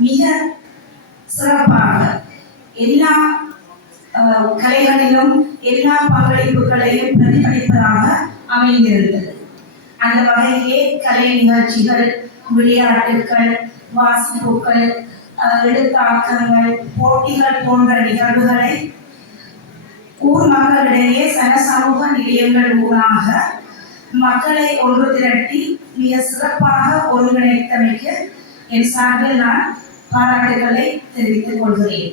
மிக சிறப்பாக எல்லா கலைகளிலும் எல்லா பங்களிப்புகளையும் பிரதிபலிப்பதாக அமைந்திருந்தது. அந்த வகையிலே கலை நிகழ்ச்சிகள், விளையாட்டுக்கள், வாசிப்புகள், எழுத்தாக்கங்கள், போட்டிகள் போன்ற நிகழ்வுகளை ஊர் மக்களிடையே சமூக நிலையங்கள் ஊடாக மக்களை ஒன்று திரட்டி மிக சிறப்பாக ஒருங்கிணைத்தமைக்கு என் சார்பில் நான் பாராட்டுகளை தெரிவித்துக் கொள்கிறேன்.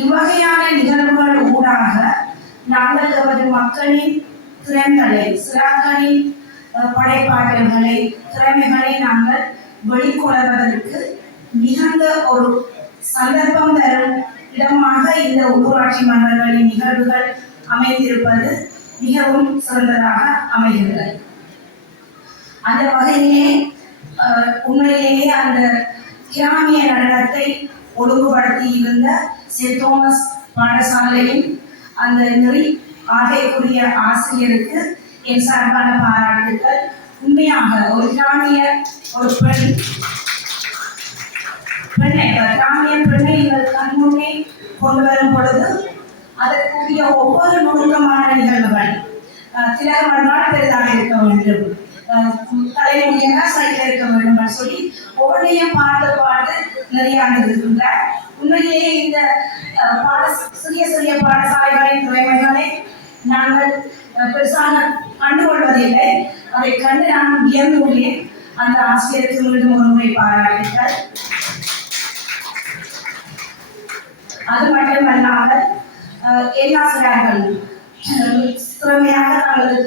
இவ்வகையான நிகழ்வுகள் ஊடாக நாங்கள் நமது மக்களின் திறன்களை, சிறார்களின் படைப்பாற்றல்களை, திறமைகளை நாங்கள் வெளிக்கொணர்வதற்கு மிகுந்த ஒரு சந்தர்ப்பம் தரும் இடமாக இந்த உள்ளூராட்சி மன்றங்களின் நிகழ்வுகள் அமைந்திருப்பது மிகவும் சிறந்ததாக அமைகிறது. அந்த வகையிலே உண்மையிலேயே அந்த கிராமிய நடனத்தை ஒழுங்குபடுத்தி இருந்த செயின்ட் தோமஸ் பாடசாலையின் அந்த நெறி ஆகைக்குரிய ஆசிரியருக்கு என் சார்பான பாராட்டுக்கள். உண்மையாக ஒரு கிராமிய ஒரு கிராமிய பெண்ணை எங்கள் கண்முன்னே கொண்டு வரும் பொழுது அதற்குரிய ஒவ்வொரு நுணுக்கமான நிகழ்வுகள் திலகமன்னால் பெரிதாக இருக்க வேண்டும், தலைமுடியாக சைக்கிள் இருக்க வேண்டும் சொல்லி ஒவ்வொன்றையும் பார்த்து நிறைய இருக்கின்றார். உண்மையிலேயே இந்த சிறிய சிறிய பாடசாலைகளின் திறமைகளை நாங்கள் பெருசாக கண்டுகொள்வதில்லை. அதை கண்டு நான் வியந்துள்ளேன். அந்த ஆசிரியருக்கு மீண்டும் ஒரு முறை பாராட்டுங்கள். அது மட்டுமல்லாமல் எல்லா சிறார்களும் திறமையாக தங்களது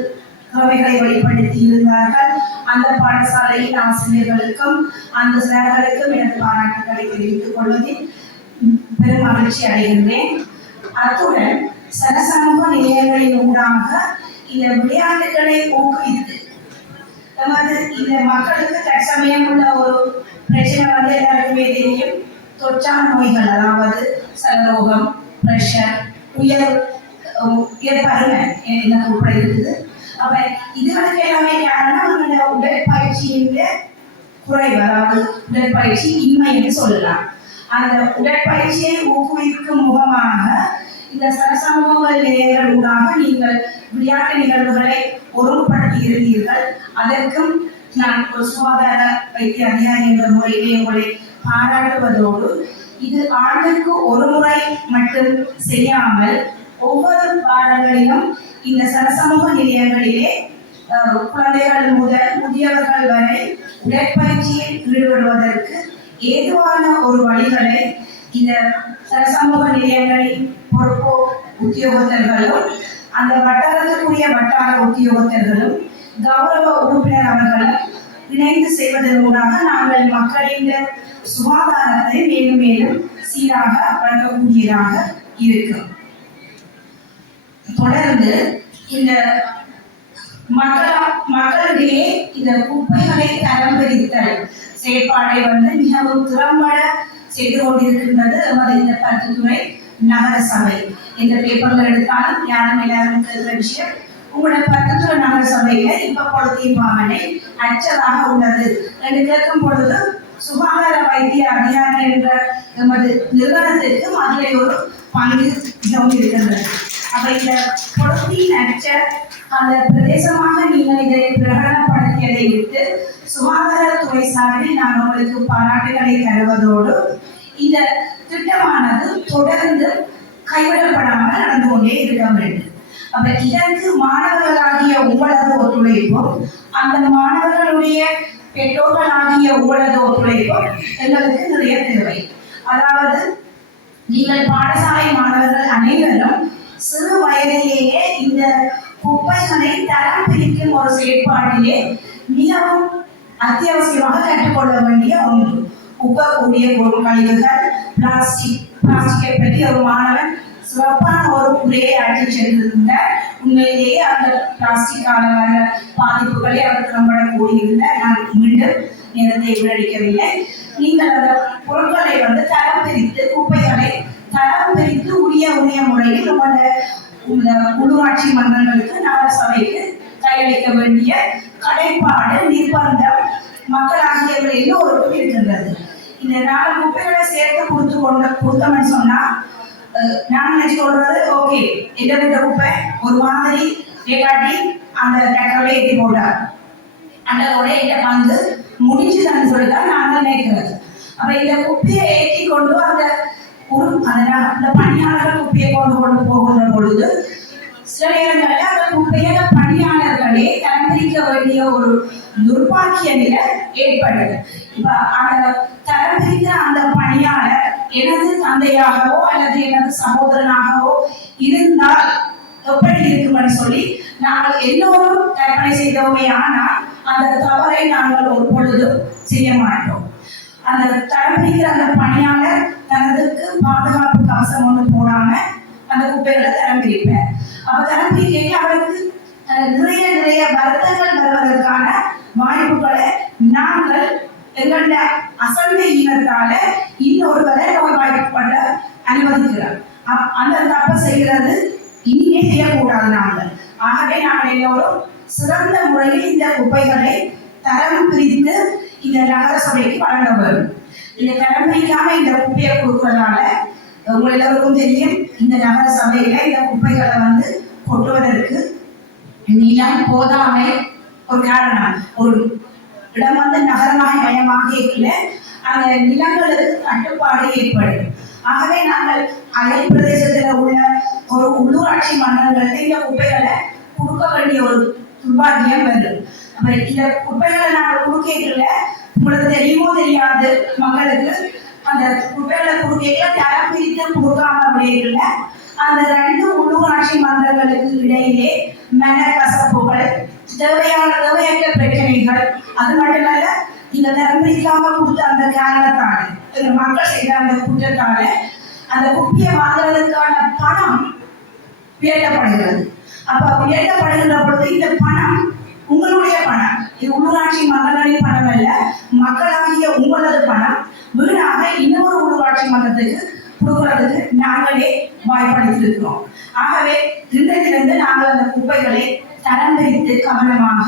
திறமைகளை வெளிப்படுத்தி இருந்தார்கள். அந்த பாடசாலையின் ஆசிரியர்களுக்கும் அந்த சிறார்களுக்கும் எனது பாராட்டுகளை தெரிவித்துக் கொள்வதில் பெரும் மகிழ்ச்சி அடைகின்றேன். அத்துடன் சமூக நிலையங்களின் ஊடாக இந்த விளையாட்டுகளை ஊக்குவித்து நமது இந்த மக்களுக்கு தற்சமயம் உள்ள ஒரு பிரச்சனை எல்லாருக்குமே தெரியும். தொற்றா நோய்கள், அதாவது சலரோகம், பிரஷர், உயர் பருமை எனக்கு உட்பட இருக்குது. அப்ப இதுகளுக்கு எல்லாமே காரணம் உடற்பயிற்சியின் குறைவு, அதாவது உடற்பயிற்சி இன்மை என்று சொல்லலாம். அந்த உடற்பயிற்சியை ஊக்குவிக்கும் முகமாக இந்த சமூக நிலையங்கள் ஊடாக நீங்கள் விளையாட்டு நிகழ்வுகளை ஒருங்குபடுத்தி இருந்தீர்கள். அதற்கும் நான் ஒரு சுகாதார வைத்திய அதிகாரி என்ற முறையிலே உங்களை பாராட்டுவதோடு, இது ஆண்டுக்கு ஒரு முறை மட்டும் செய்யாமல் ஒவ்வொரு வாரங்களிலும் இந்த சமூக நிலையங்களிலே குழந்தைகள் முதல் முதியவர்கள் வரை உடற்பயிற்சியில் ஈடுபடுவதற்கு ஏதுவான ஒரு வழிகளை இந்த சமூக நிலையங்களின் பொறுப்பு உத்தியோகத்தர்களும் அந்த வட்டாரத்துக்குரிய வட்டார உத்தியோகத்தர்களும் கௌரவ உறுப்பினர் அவர்களும் இணைந்து செய்வதன் மூலமாக நாங்கள் மக்களின் சுகாதாரத்தை மேலும் மேலும் சீராக வழங்கக்கூடியதாக இருக்கும். தொடர்ந்து இந்த மக்களிடையே இந்த குப்பைகளை தரம் பிரித்தல் செயற்பாடை மிகவும் திறம்பட செய்து கொண்டிருக்கின்றது இந்த பருத்தித்துறை நகர சபை. இந்த பேப்பர்ல எடுத்தாலும் யாரும் எல்லாரும் கேட்கிற விஷயம், உங்களோட பருத்தித்துறை நகர சபையில இப்ப பொழுதையும் பாவனை அச்சதாக உள்ளது என்று கேட்கும் பொழுது சுகாதார வைத்திய அதிகாரி என்ற எமது நிறுவனத்திற்கும் அதில் ஒரு பங்கு இருக்கின்றது. அப்ப இந்த பொழுதின் அச்ச அந்த பிரதேசமாக நீங்கள் இதை பிரகடனப்படுத்தியதை விட்டு சுகாதாரத்துறை சார்பில் நான் உங்களுக்கு பாராட்டுகளை தருவதோடு இந்த திட்டமானது தொடர்ந்து கைவிடப்படாமல் நடந்து கொண்டே இருக்க வேண்டும். அப்ப இதற்கு மாணவர்களாகிய உங்களது ஒத்துழைப்பும் அந்த மாணவர்களுடைய பெற்றோர்களாகிய உங்களது ஒத்துழைப்பும் எங்களுக்கு நிறைய தேவை. அதாவது நீங்கள் பாடசாலை மாணவர்கள் அனைவரும் சிறு வயதிலேயே இந்த குப்பைகளை தரம் பிரிக்கும் ஒரு செயற்பாட்டிலே மிகவும் அத்தியாவசியமாக கற்றுக்கொள்ள வேண்டிய ஒன்று. உப்பக்கூடிய கழிவுகள், பிளாஸ்டிக்கை பற்றி ஒரு மாணவன் சிறப்பான ஒரு உரையை அழைத்து சென்றிருந்தார். உண்மையிலேயே அந்த பிளாஸ்டிக்கான பாதிப்புகளை அவர் திறம்பட கூறியிருந்தார். நான் மீண்டும் நேரத்தை விளைவிக்கவில்லை. நீங்கள் அந்த பொருட்களை தரம் பிரித்து குப்பைகளை தரம் பிரித்து உரிய முறையில் உள்ளூராட்சி மன்றங்களுக்கு நகர சபைக்கு கையளிக்க வேண்டிய கடைப்பாடு நிர்பந்தம் மக்களாகியவர்கள் எல்லோருக்கும் இருக்கின்றது. இந்த 4 குப்பைகளை சேர்த்து கொடுத்தோம்னு சொன்னா நான் நினைச்சு சொல்றது ஓகே, எந்த விட்ட குப்பை ஒரு மாதிரி கேட்டாட்டி அந்த டேக்கர்ல ஏற்றி போட்டார் அதோட இதை வந்து முடிச்சுதான்னு சொல்லிதான் நாங்கள் நினைக்கிறது. அப்ப இந்த குப்பையை ஏற்றி கொண்டு அந்த பணியாளர்கள் குப்பையை கொண்டு போகின்ற பொழுது சில நேரங்களில் அந்த குப்பையை பணியாளர்களே தரம்பிரிக்க வேண்டிய ஒரு துர்பாக்கிய நிலை ஏற்படுது. இப்ப அந்த தரம்பிரித்த அந்த பணியாளர் எனது தந்தையாகவோ அல்லது எனது சகோதரனாகவோ இருந்தால் எப்படி இருக்கும்னு சொல்லி நாங்கள் எல்லோரும் கற்பனை செய்தோமே, ஆனால் அந்த தவறை நாங்கள் ஒரு பொழுதும் செய்ய மாட்டோம். அந்த தரம்பிரிக்கிற அந்த பணியாளர் தனதுக்கு பாதுகாப்பு கவசம் ஒன்று போடாம அந்த குப்பைகளை தரம்பிரிப்பார். அப்ப தரம்பிரிக்க அவருக்கு நிறைய வருத்தங்கள் வருவதற்கான வாய்ப்புகளை நாங்கள் எங்களுடைய அசல்மை இனத்தால இன்னொருவரை நோய்வாய்ப்பட அனுமதிக்கிறோம். அந்த தப்பை செய்கிறது இனிமே செய்யக்கூடாது நாங்கள். ஆகவே நாங்கள் எல்லோரும் சிறந்த முறையில் இந்த குப்பைகளை தரம் பிரித்து இந்த நகர சபைக்கு வழங்க வேண்டும். இந்த தரம் பிரிக்காம இந்த குப்பையை கொடுக்கறதுனால உங்கள் எல்லோருக்கும் தெரியும், இந்த நகர சபையில இந்த குப்பைகளை வந்து கொட்டுவதற்கு நிலம் போதாமை ஒரு காரணம். ஒரு இடம் வந்து நகரமயமாக இருக்கல, அந்த நிலங்களுக்கு கட்டுப்பாடு ஏற்படும். ஆகவே நாங்கள் அயல் பிரதேசத்தில் உள்ள ஒரு உள்ளூராட்சி மன்றங்களுக்கு இந்த குப்பைகளை கொடுக்க வேண்டிய ஒரு துர்பாகியம் வருது. அப்ப இந்த குப்பைகளை நாங்கள் கொடுக்கல, உங்களுக்கு தெரியுமோ தெரியாது மக்களுக்கு அந்த குப்பைகளை கொடுக்கல தரம் பிரித்து கொடுக்காம அப்படிங்கல அந்த 2 உள்ளூராட்சி மன்றங்களுக்கு இடையிலே மன கசப்புகள், தேவையற்ற பிரச்சனைகள், அது மட்டுமல்ல இந்த தரம் பிரிக்காம கொடுத்த அந்த காரணத்தால மக்கள் செய்த அந்த குற்றத்தால அந்த குப்பையை வாங்குறதுக்கான பணம் உயர்த்தப்படுகிறது. அப்ப உயர்த்தப்படுகின்ற பொழுது இந்த பணம் உங்களுடைய பணம், இது உள்ளூராட்சி மன்றங்களின் பணம் அல்ல, மக்களாகிய உங்களது பணம் வீணாக இன்னொரு உள்ளூராட்சி மன்றத்துக்கு கொடுக்கறதுக்கு நாங்களே வாய்ப்பளித்திருக்கிறோம். ஆகவே இன்றையிலிருந்து நாங்கள் அந்த குப்பைகளை தரம் பிரித்து கவனமாக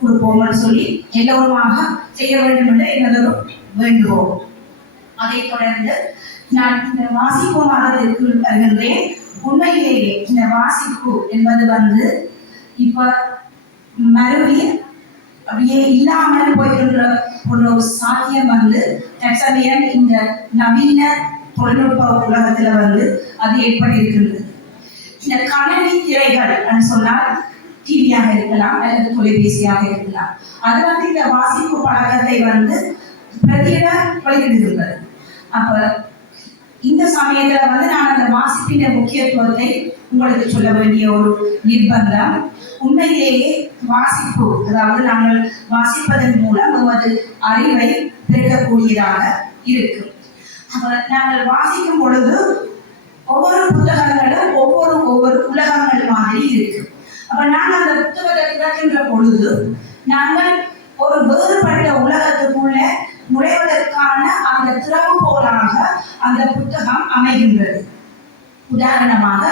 கொடுப்போம்னு சொல்லி எல்லோருமாக செய்ய வேண்டும் என்று எனதொரு வேண்டுவோம். அதை தொடர்ந்து நான் இந்த வாசிப்பு மாதத்திற்கு வருகின்றேன். உண்மையிலேயே இந்த வாசிப்பு என்பது வந்து இப்ப மறுபடி அப்படியே இல்லாமல் போயிருக்கிற ஒரு சாத்தியம் வந்து தற்சமயம் இந்த நவீன தொழில்நுட்ப உலகத்துல வந்து அது ஏற்பட்டிருக்கின்றது. இந்த கணனி திரைகள் சொன்னால் டிவியாக இருக்கலாம் அல்லது தொலைபேசியாக இருக்கலாம், அது வந்து இந்த வாசிப்பு பழக்கத்தை வந்து பிரதியிட வழிகிடுகின்றது. அப்ப இந்த சமயத்துல வந்து நான் அந்த வாசிப்பின் முக்கியத்துவத்தை உங்களுக்கு சொல்ல வேண்டிய ஒரு நிர்பந்தம். உண்மையிலேயே வாசிப்பு, அதாவது நாங்கள் வாசிப்பதன் மூலம் நமது அறிவை பெருக்கக்கூடியதாக இருக்கு. அப்ப நாங்கள் வாசிக்கும் பொழுது ஒவ்வொரு புத்தகங்களும் ஒவ்வொரு உலகங்கள் மாதிரி இருக்கு. அப்ப நாங்கள் அந்த புத்தகத்தை திறக்கின்ற பொழுது நாங்கள் ஒரு வேறுபட்ட உலகத்துக்குள்ள நுழைவதற்கான அந்த திறவுகோலாக அந்த புத்தகம் அமைகின்றது. உதாரணமாக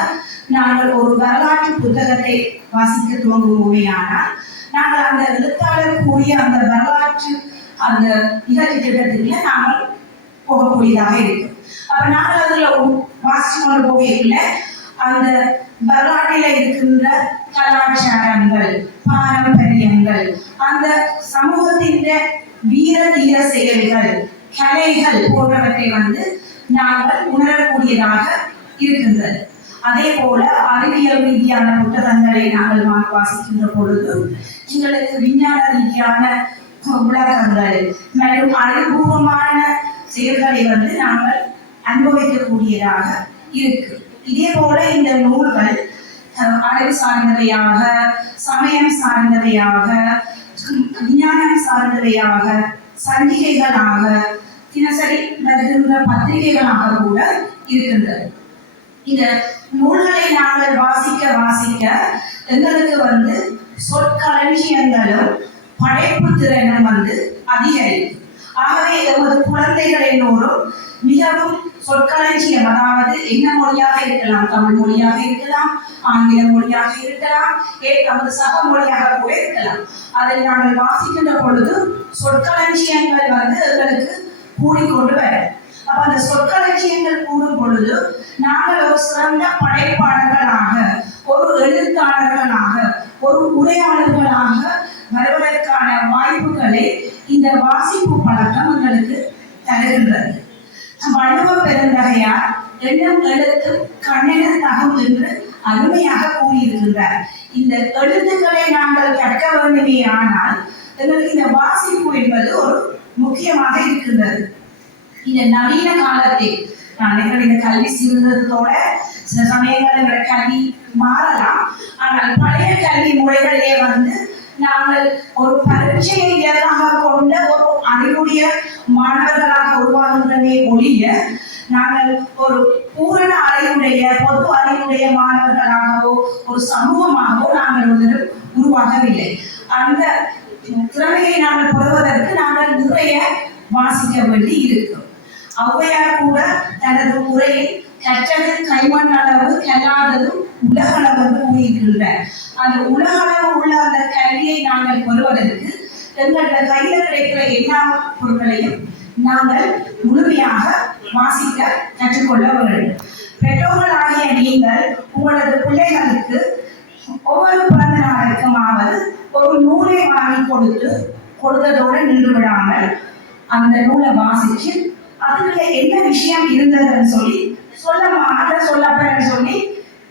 நாங்கள் ஒரு வரலாற்று புத்தகத்தை வாசிக்க துவங்குவோமேயானால் நாங்கள் அந்த எழுத்தாளர் கூறிய அந்த வரலாற்று அந்த நிகழ்ச்சி திட்டத்துக்குள்ள நாங்கள் போகக்கூடியதாக இருக்கு. அப்ப நாங்கள் அதுல வாசிச்சு கொண்டு போகல அந்த வரலாற்றில இருக்கின்ற கலாச்சாரங்கள், பாரம்பரியங்கள், அந்த சமூகத்தின் வீர தீர செயல்கள், கலைகள் போன்றவற்றை வந்து நாங்கள் உணரக்கூடியதாக இருக்கின்றது. அதே போல அறிவியல் ரீதியான புத்தகங்களை நாங்கள் வாசிக்கின்ற பொழுது எங்களுக்கு விஞ்ஞான ரீதியான உலகங்கள் மற்றும் அறிவுபூர்வமான செயல்களை வந்து நாங்கள் அனுபவிக்கக்கூடியதாக இருக்கு. இதே போல இந்த நூல்கள் அறிவு சார்ந்தவையாக, சமயம் சார்ந்தவையாக, விஞ்ஞானம் சார்ந்தவையாக, சஞ்சிகைகளாக, தினசரி வருகின்ற பத்திரிகைகளாக கூட இருக்கின்றது. இந்த நூல்களை நாங்கள் வாசிக்க எங்களுக்கு வந்து சொற்களஞ்சியங்களும் படைப்பு திறனும் வந்து அதிகரிக்கும். ஆகவே எமது குழந்தைகள் எல்லோரும் மிகவும் சொற்களஞ்சியம், அதாவது என்ன மொழியாக இருக்கலாம், தமிழ் மொழியாக இருக்கலாம், ஆங்கில மொழியாக இருக்கலாம், நமது சக மொழியாக கூட இருக்கலாம். அதை நாங்கள் வாசிக்கின்ற பொழுது சொற்களஞ்சியங்கள் வந்து எங்களுக்கு கூடிக்கொண்டு வரும். அப்ப அந்த சொற்களஞ்சியங்கள் கூடும் பொழுது நாங்கள் ஒரு சிறந்த படைப்பாளர்களாக, ஒரு எழுத்தாளர்களாக, ஒரு உரையாளர்களாக வருவதற்கான வாய்ப்புகளை இந்த வாசிப்பு பழக்கம் எங்களுக்கு தருகின்றது. வள்ளுவ பெருந்தகையார் எண்ணம் எழுத்து கண்ணென தகும் என்று அருமையாக கூறியிருக்கின்றார். இந்த எழுத்துக்களை நாங்கள் கற்க வேண்டுமே ஆனால் எங்களுக்கு இந்த வாசிப்பு என்பது ஒரு முக்கியமாக இருக்கின்றது. இந்த நவீன காலத்தில் இந்த கல்வி சீர்திருத்தத்தோட சில சமயங்களில் கல்வி மாறலாம். ஆனால் பழைய கல்வி முறைகளிலே நாங்கள் ஒரு பரீட்சையை இலக்காக கொண்ட ஒரு அறிவுடைய மாணவர்களாக உருவாகின்றனே ஒழிய நாங்கள் ஒரு பூரண அறிவுடைய பொது அறிவுடைய மாணவர்களாகவோ ஒரு சமூகமாகவோ நாங்கள் உருவாகவில்லை. அந்த திறமையை நாங்கள் பெறுவதற்கு நாங்கள் நிறைய வாசிக்க வேண்டி இருக்கும். ஔவையார் கூட தனது உரையில் கற்றது கைமண் அளவு கல்லாததும் உலகளவு என்று கூறியிருக்கின்றார். அந்த உலகளவு உள்ள அந்த கல்வியை நாங்கள் பெறுவதற்கு எங்களோட கையில கிடைக்கிற எல்லா பொருட்களையும் நாங்கள் முழுமையாக வாசிக்க கற்றுக்கொள்ள வேண்டும். பெற்றோர்களாகிய நீங்கள் உங்களது பிள்ளைகளுக்கு ஒவ்வொரு பிறந்த நாளுக்குமாவது ஒரு நூலை வாங்கி கொடுத்ததோடு நின்று விடாமல் அந்த நூலை வாசிச்சு அதுல என்ன விஷயம் இருந்ததுன்னு சொல்லி சொல்லப்பன்னு சொல்லி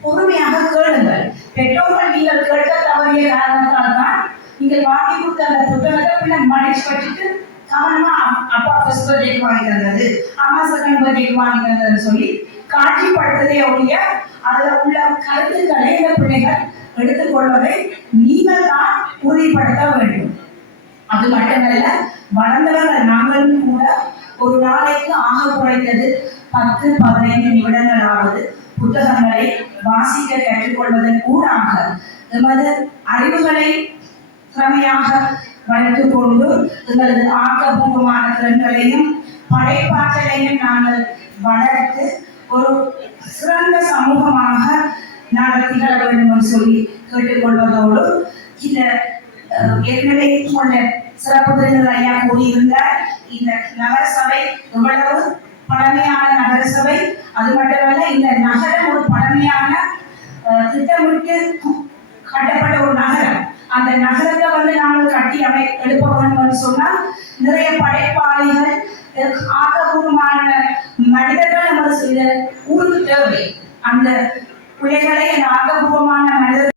பொறுமையாக கேளுங்கள். பெற்றோர்கள் நீங்கள் கேட்க தவறிய காரணத்தால் தான் நீங்கள் வாங்கி கொடுத்த அந்த புத்தகத்தை பிள்ளை மடிச்சு வச்சுட்டு கவனமா அப்பா ஃபர்ஸ்ட் பர்த்டேக்கு வாங்கி தந்தது, அம்மா செகண்ட் பர்த்டேக்கு வாங்கி தந்ததுன்னு சொல்லி காட்சிப்படுத்ததே ஒழிய அதுல உள்ள கருத்துக்களை இந்த பிள்ளைகள் எடுத்துக்கொள்வதை நீங்கள் தான் உறுதிப்படுத்த வேண்டும். அது மட்டுமல்ல, வளர்ந்தவர்கள் நாங்களும் கூட ஒரு நாளைக்கு ஆக குறைந்தது 10-15 நிமிடங்களாவது புத்தகங்களை வாசிக்க கற்றுக்கொள்வதன் ஊடாக எமது அறிவுகளை திறமையாக வளர்த்துக் கொண்டு எங்களது ஆக்கப்பூர்வமான திறன்களையும் படைப்பாற்றலையும் நாங்கள் வளர்த்து ஒரு சிறந்த சமூகமாக நாங்கள் திகழ வேண்டும் என்று சொல்லி கேட்டுக்கொள்வதோடு இந்த ஏற்கனவே உள்ள சிறப்பு விருந்தினர் ஐயா கூறியிருந்தார். இந்த நகரசபை எவ்வளவு பழமையான நகரசபை, அது மட்டுமல்ல இந்த நகரம் ஒரு பழமையான திட்டமிட்டு கட்டப்பட்ட ஒரு நகரம். அந்த நகரத்தை நாங்கள் கட்டி எழுப்ப வேண்டும் சொன்னால் நிறைய படைப்பாளிகள் ஆக்கப்பூர்வமான மனிதர்கள் நமது ஊருக்கு தேவை. அந்த பிள்ளைகளை ஆக்கப்பூர்வமான மனிதர்கள்